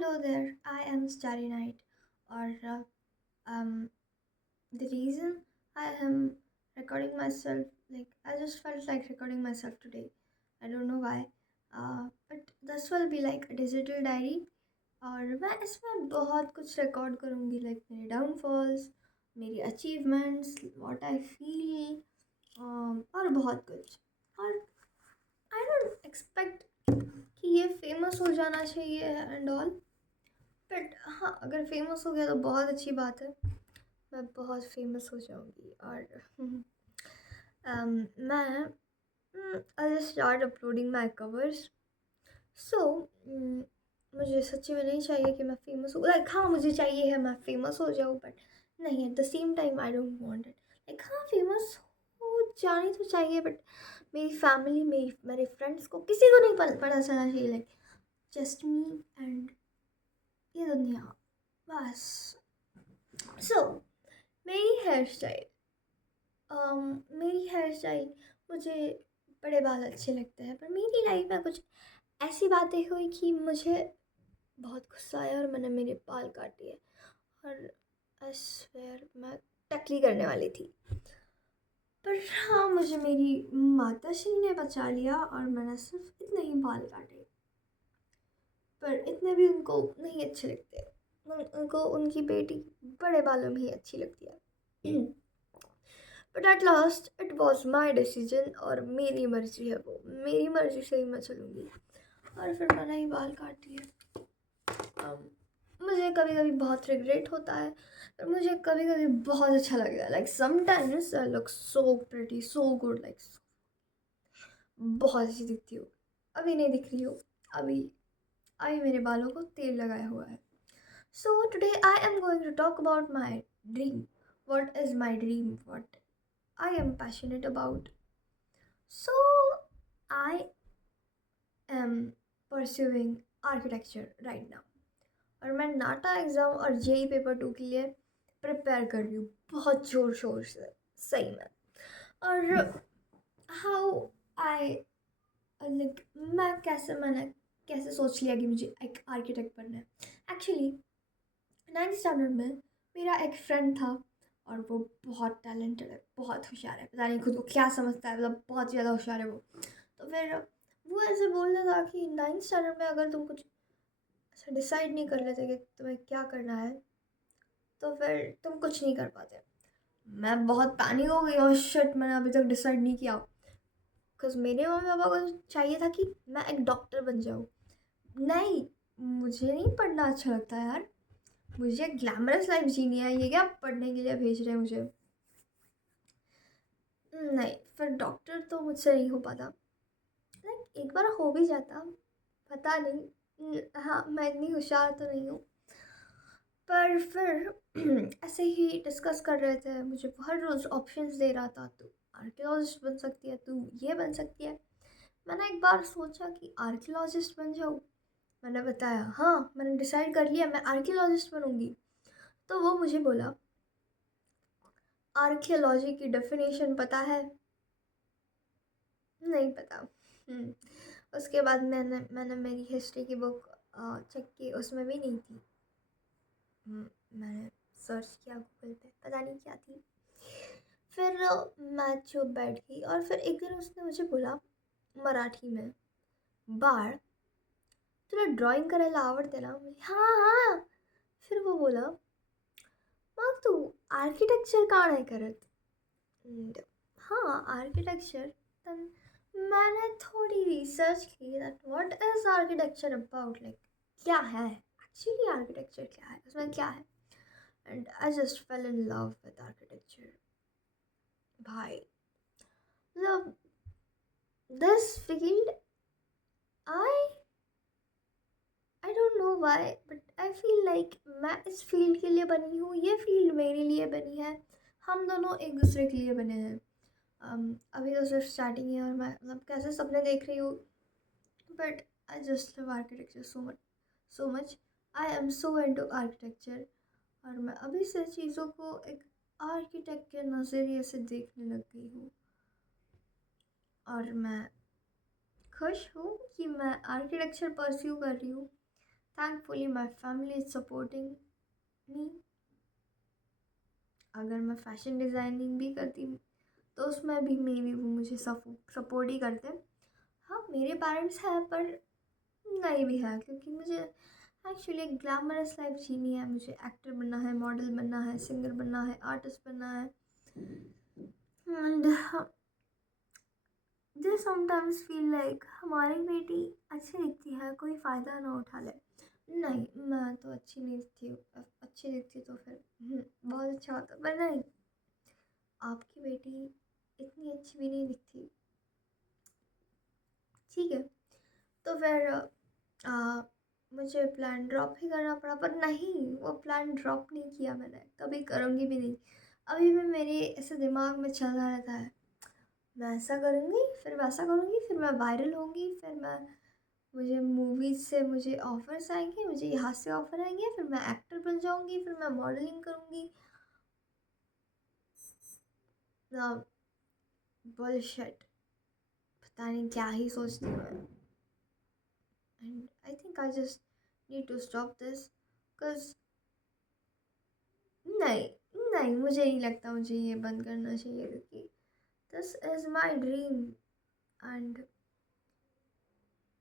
Hello there, I am Starry Night. Or um, the reason I am recording myself, like I just felt like recording myself today. I don't know why. But this will be like a digital diary. और मैं इसमें बहुत कुछ record करूँगी like मेरे downfalls, मेरी achievements, what I feel और बहुत कुछ. और आई डोंट एक्सपेक्ट कि ये फेमस हो जाना चाहिए एंड ऑल. बट हाँ, अगर फेमस हो गया तो बहुत अच्छी बात है. मैं बहुत फेमस हो जाऊँगी और मैं I just start uploading my covers. So मुझे सच्ची में नहीं चाहिए कि मैं फेमस हूँ. लाइक हाँ, मुझे चाहिए है मैं फेमस हो जाऊँ, बट नहीं, at the same time I don't want it. Like हाँ, फेमस हो जानी तो चाहिए, बट मेरी फैमिली, मेरे फ्रेंड्स को किसी को नहीं पता चलना चाहिए. लाइक जस्ट मी एंड ये दुनिया, बस. सो मेरी हेयर स्टाइल, मेरी हेयर स्टाइल मुझे बड़े बाल अच्छे लगते हैं, पर मेरी लाइफ में कुछ ऐसी बातें हुई कि मुझे बहुत गुस्सा आया और मैंने मेरे बाल काट दिए. और आई स्वेयर मैं टकली करने वाली थी, पर हाँ, मुझे मेरी माता श्री ने बचा लिया और मैंने सिर्फ इतने ही बाल काटे. पर इतने भी उनको नहीं अच्छे लगते. उनको उनकी बेटी बड़े बालों में ही अच्छी लगती है. But at last it was my decision और मेरी मर्जी है, वो मेरी मर्जी से ही मैं चलूँगी. और फिर मैंने ही बाल काट दिए. मुझे कभी कभी बहुत रिग्रेट होता है, पर मुझे कभी कभी बहुत अच्छा लगता है. Like sometimes I look so pretty, so good, like बहुत अच्छी दिखती हूँ. अभी नहीं दिख रही हूँ. अभी अभी मेरे बालों को तेल लगाया हुआ है. So today I am going to talk about my dream. What is my dream? What I am passionate about. So I am pursuing architecture right now. और मैं नाटा एग्ज़ाम और जेई पेपर 2 के लिए प्रिपेयर कर रही हूँ बहुत ज़ोर शोर से, सही में. और हाउ आई लाइक मैंने कैसे सोच लिया कि मुझे एक आर्किटेक्ट बनना है. एक्चुअली 9th स्टैंडर्ड में मेरा एक फ्रेंड था और वो बहुत टैलेंटेड है, बहुत होशियार है. पता नहीं खुद को क्या समझता है, मतलब बहुत ज़्यादा होशियार है वो. तो फिर वो ऐसे बोल रहा था कि 9th स्टैंडर्ड में अगर तुम कुछ ऐसा डिसाइड नहीं कर लेते कि तुम्हें क्या करना है, तो फिर तुम कुछ नहीं कर पाते. मैं बहुत पैनिक हो गई और शिट, मैंने अभी तक डिसाइड नहीं किया. बिकॉज मेरे मम्मी पापा को चाहिए था कि मैं एक डॉक्टर बन जाऊँ. नहीं, मुझे नहीं पढ़ना अच्छा लगता यार. मुझे ग्लैमरस लाइफ जीनी है. ये क्या पढ़ने के लिए भेज रहे हैं मुझे? नहीं, फिर डॉक्टर तो मुझसे नहीं हो पाता. लाइक एक बार हो भी जाता, पता नहीं. हाँ, मैं इतनी होशियार तो नहीं हूँ. पर फिर ऐसे ही डिस्कस कर रहे थे, मुझे हर रोज़ ऑप्शंस दे रहा था. तू आर्कियोलॉजिस्ट बन सकती है, तू ये बन सकती है. मैंने एक बार सोचा कि आर्कियोलॉजिस्ट बन जाऊँ. मैंने बताया हाँ, मैंने डिसाइड कर लिया मैं आर्कियोलॉजिस्ट बनूँगी. तो वो मुझे बोला, आर्कियोलॉजी की डेफिनेशन पता है? नहीं पता. उसके बाद मैंने मेरी हिस्ट्री की बुक चेक की, उसमें भी नहीं थी. मैंने सर्च किया गूगल पे, पता नहीं क्या थी. फिर मैं चुप बैठ गई और फिर एक दिन उसने मुझे बोला मराठी में, बाळ तुला ड्राइंग करायला आवडते ना? हाँ हाँ. फिर वो बोला, मग तू आर्किटेक्चर का नाही करत? हाँ, आर्किटेक्चर. तन मैंने थोड़ी रिसर्च की that what is architecture about, like क्या है एक्चुअली आर्किटेक्चर, क्या है उसमें, क्या है. And I just fail in love with architecture. भाई, मतलब this field, I I don't know why, but I feel like मैं इस फील्ड के लिए बनी हूँ, ये फील्ड मेरे लिए बनी है. हम दोनों एक दूसरे के लिए बने हैं. अभी तो सिर्फ स्टार्टिंग है और मैं मतलब कैसे सपने देख रही हूँ. But I just love architecture so much, so much. I am so into architecture. और मैं अभी से चीज़ों को एक आर्किटेक्ट के नज़रिए से देखने लग गई हूँ. और मैं खुश हूँ कि मैं आर्किटेक्चर परस्यू कर रही हूँ, thankfully my family is supporting me. अगर मैं फैशन डिज़ाइनिंग भी करती तो उसमें भी मे बी वो मुझे सपोर्ट ही करते। हाँ, मेरे पेरेंट्स हैं पर नहीं भी है, क्योंकि मुझे एक्चुअली एक ग्लैमरस लाइफ जीनी है। मुझे एक्टर बनना है, मॉडल बनना है, सिंगर बनना है, आर्टिस्ट बनना है। And they sometimes feel like हमारी बेटी अच्छी दिखती है, कोई फ़ायदा ना उठा ले। नहीं, मैं तो अच्छी नहीं दिखती हूँ। अच्छी दिखती तो फिर बहुत अच्छा होता, पर नहीं, आपकी बेटी इतनी अच्छी भी नहीं दिखती। ठीक है, तो फिर मुझे प्लान ड्रॉप ही करना पड़ा। पर नहीं, वो प्लान ड्रॉप नहीं किया मैंने, कभी करूँगी भी नहीं। अभी भी मेरे ऐसे दिमाग में चलता रहता है, मैं ऐसा करूँगी, फिर वैसा करूँगी, फिर मैं वायरल होंगी, फिर मैं मुझे मूवीज़ से मुझे ऑफ़र्स आएंगे, मुझे यहाँ से ऑफ़र आएंगे, फिर मैं एक्टर बन जाऊँगी, फिर मैं मॉडलिंग करूँगी। ना, बुलशिट, पता नहीं क्या ही सोचती हूँ मैं। And I think I just need to stop this, because नहीं, नहीं, मुझे नहीं लगता मुझे ये बंद करना चाहिए, क्योंकि this is my dream and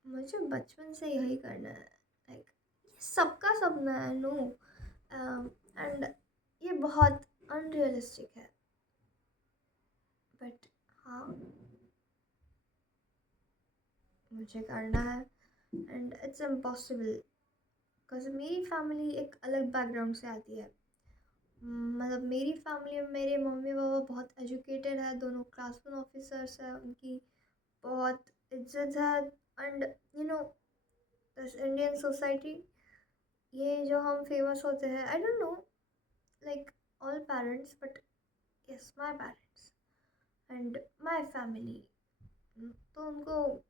मुझे बचपन से यही करना है। लाइक ये सबका सपना है, नो, एंड ये बहुत अनरियलिस्टिक है, बट हाँ, मुझे करना है एंड इट्स इम्पॉसिबल, बिकॉज मेरी फैमिली एक अलग बैकग्राउंड से आती है। मतलब मेरी फैमिली में मेरे मम्मी पापा बहुत एजुकेटेड है, दोनों क्लास वन ऑफिसर्स है, उनकी बहुत इज्जत है। And you know, this Indian society, ये जो हम फेमस होते हैं, I don't know, like all parents, but yes, my parents and my family, तो उनको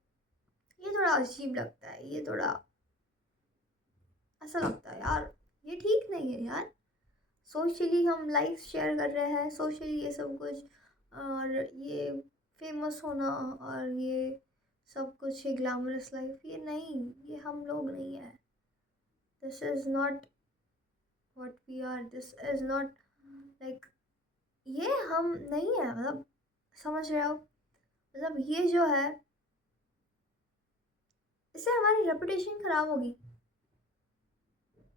ये थोड़ा अजीब लगता है, ये थोड़ा ऐसा लगता है यार, ये ठीक नहीं है यार। सोशली हम लाइफ शेयर कर रहे हैं, सोशली ये सब कुछ, और ये फेमस होना, और ये सब कुछ, ये ग्लैमरस लाइफ, ये नहीं, ये हम लोग नहीं है। This is not what we are, this is not like, ये हम नहीं है। मतलब समझ रहे हो, मतलब ये जो है, इससे हमारी रेपुटेशन ख़राब होगी।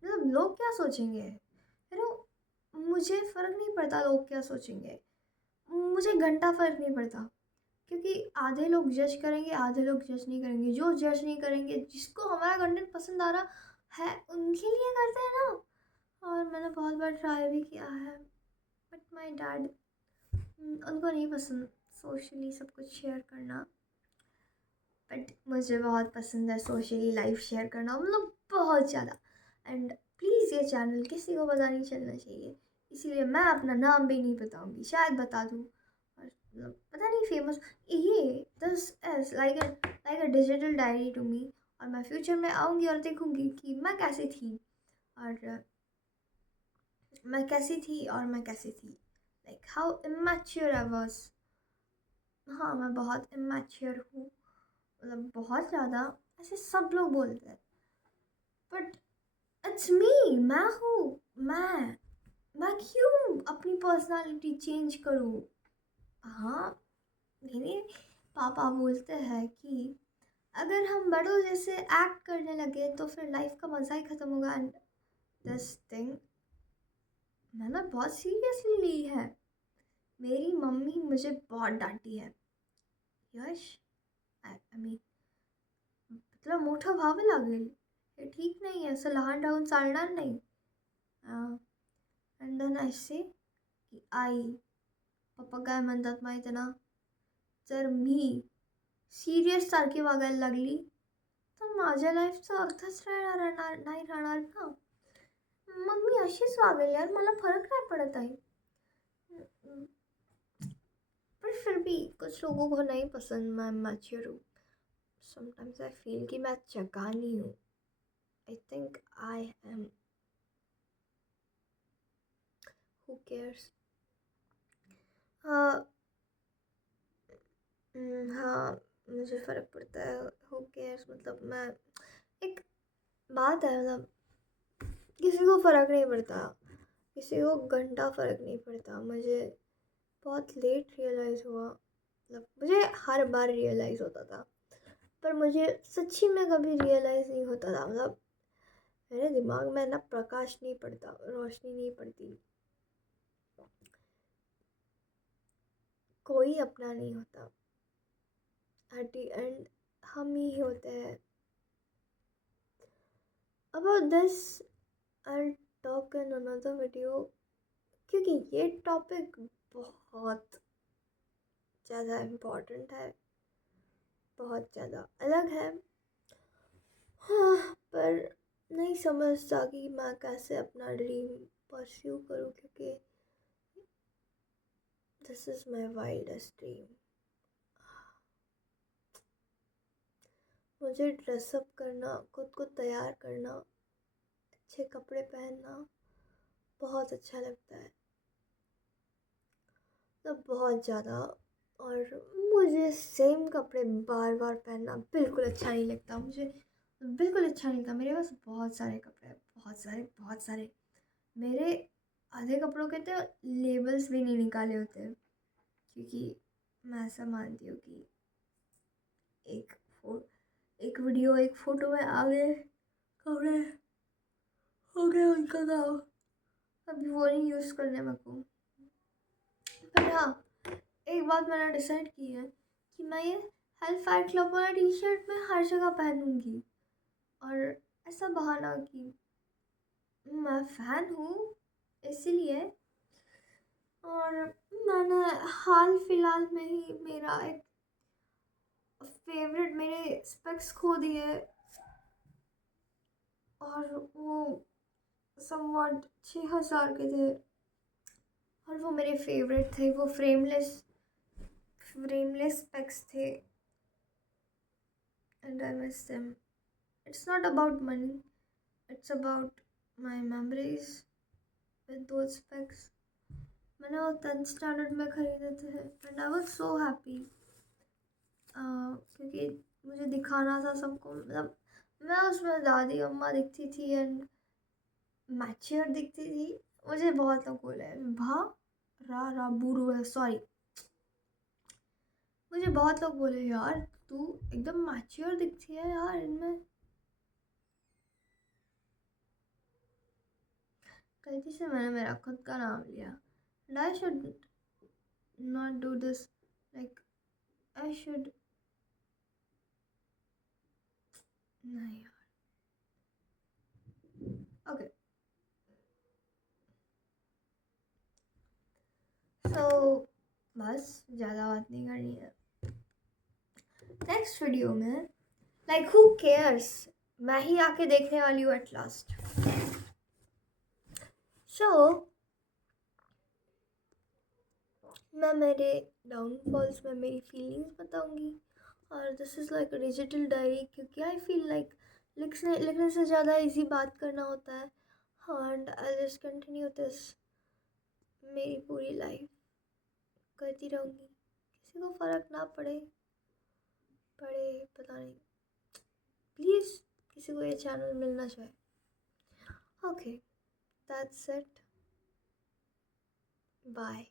मतलब लोग क्या सोचेंगे, यू नो, मुझे फ़र्क नहीं पड़ता लोग क्या सोचेंगे, मुझे घंटा फ़र्क नहीं पड़ता, क्योंकि आधे लोग जज करेंगे, आधे लोग जज नहीं करेंगे। जो जज नहीं करेंगे, जिसको हमारा कंटेंट पसंद आ रहा है, उनके लिए करते हैं ना। और मैंने बहुत बार ट्राई भी किया है, बट माय डैड, उनको नहीं पसंद सोशली सब कुछ शेयर करना, बट मुझे बहुत पसंद है सोशली लाइफ शेयर करना, मतलब बहुत ज़्यादा। एंड प्लीज़ ये चैनल किसी को पता नहीं चलना चाहिए, इसीलिए मैं अपना नाम भी नहीं बताऊंगी, शायद बता दूँ, और मतलब पता नहीं, फेमस, ये this is like a digital diary to me. और मैं फ्यूचर में आऊँगी और देखूँगी कि मैं कैसी थी, और मैं कैसी थी, और मैं कैसी थी, like how immature I was. हाँ, मैं बहुत इमेच्योर हूँ, मतलब बहुत ज़्यादा, ऐसे सब लोग बोलते हैं, बट इट्स मी, मैं हूँ, मैं क्यों अपनी पर्सनालिटी चेंज करूँ। हाँ, मेरे पापा बोलते हैं कि अगर हम बड़ों जैसे एक्ट करने लगे तो फिर लाइफ का मज़ा ही ख़त्म होगा। एंड दिस थिंग मैंने बहुत सीरियसली ली है। मेरी मम्मी मुझे बहुत डांटी है, यश, आई मीन, मतलब मोठं व्हावं लागेल, हे ठीक नाही आहे, असं लहान राहून चालणार नाही. अँड देन आय से की आई, पप्पा काय म्हणतात माहीत आहे ना, जर मी सिरियस सारखी वागायला लागली तर माझ्या लाईफचा अर्थच नाही राहणार ना. मग मी अशीच वागेल यार, मला फरक नाही पडत आहे. पर फिर भी कुछ लोगों को नहीं पसंद मैं मैच्योर हूँ। समटाइम्स आई फील कि मैं चगानी हूँ। आई think I am, who cares. हाँ, हाँ, मुझे फ़र्क पड़ता है, हु केयर्स, मतलब मैं एक बात है मतलब किसी को फ़र्क नहीं पड़ता, किसी को घंटा फ़र्क नहीं पड़ता। मुझे बहुत लेट रियलाइज़ हुआ, मतलब मुझे हर बार रियलाइज़ होता था, पर मुझे सच्ची में कभी रियलाइज़ नहीं होता था। मतलब मेरे दिमाग में ना प्रकाश नहीं पड़ता, रोशनी नहीं पड़ती, कोई अपना नहीं होता। एट द एंड हम ही होते हैं। About this I talk in another video, क्योंकि ये टॉपिक बहुत ज़्यादा इम्पोर्टेंट है, बहुत ज़्यादा अलग है। हाँ, पर नहीं समझता कि मैं कैसे अपना ड्रीम परस्यू करूँ, क्योंकि this is my wildest dream. मुझे ड्रेसअप करना, खुद को तैयार करना, अच्छे कपड़े पहनना बहुत अच्छा लगता है, मतलब बहुत ज़्यादा। और मुझे सेम कपड़े बार बार पहनना बिल्कुल अच्छा नहीं लगता, मुझे बिल्कुल अच्छा नहीं लगता। मेरे पास बहुत सारे कपड़े हैं, बहुत सारे बहुत सारे। मेरे आधे कपड़ों के तो लेबल्स भी नहीं निकाले होते हैं, क्योंकि मैं ऐसा मानती हूँ कि एक एक वीडियो एक फ़ोटो में आ गए कपड़े, हो गया उनका काम, अभी वो नहीं यूज़ करने मेरे को। पर हाँ, एक बात मैंने डिसाइड की है कि मैं ये हेल्थ फायर क्लब वाला टी शर्ट में हर जगह पहनूंगी, और ऐसा बहाना कि मैं फ़ैन हूँ इसलिए। और मैंने हाल फिलहाल में ही मेरा एक फेवरेट, मेरे स्पेक्स खो दिए, और वो समवट 6,000 के थे, और वो मेरे फेवरेट थे। वो फ्रेमलेस स्पेक्स थे, and I miss them. It's not about money, it's about my memories with those specs. मैंने वो 10th स्टैंडर्ड में ख़रीदे थे, and I was so happy, क्योंकि मुझे दिखाना था सबको। मतलब मैं उसमें दादी अम्मा दिखती थी एंड मैच्योर दिखती थी। मुझे बहुत लोग बोले भा रा रा बूढ़ू है, सॉरी, मुझे बहुत लोग बोले यार तू एकदम मैच्योर दिखती है यार इनमें। गलती से मैंने मेरा खुद का नाम लिया, and I should not do this, like I should, नहीं यार। ओके, सो बस ज़्यादा बात नहीं करनी है। नेक्स्ट वीडियो में लाइक हु केयर्स, मैं ही आके देखने वाली हूँ एट लास्ट। सो मैं मेरे डाउनफॉल्स में मेरी फीलिंग्स बताऊंगी, और this is like a digital diary, क्योंकि आई फील लाइक लिखने से ज़्यादा इजी बात करना होता है। And I just continue this मेरी पूरी लाइफ करती रहूँगी, किसी को फ़र्क ना पड़े पता नहीं, प्लीज़ किसी को ये चैनल मिलना चाहिए। Okay, that's it, bye.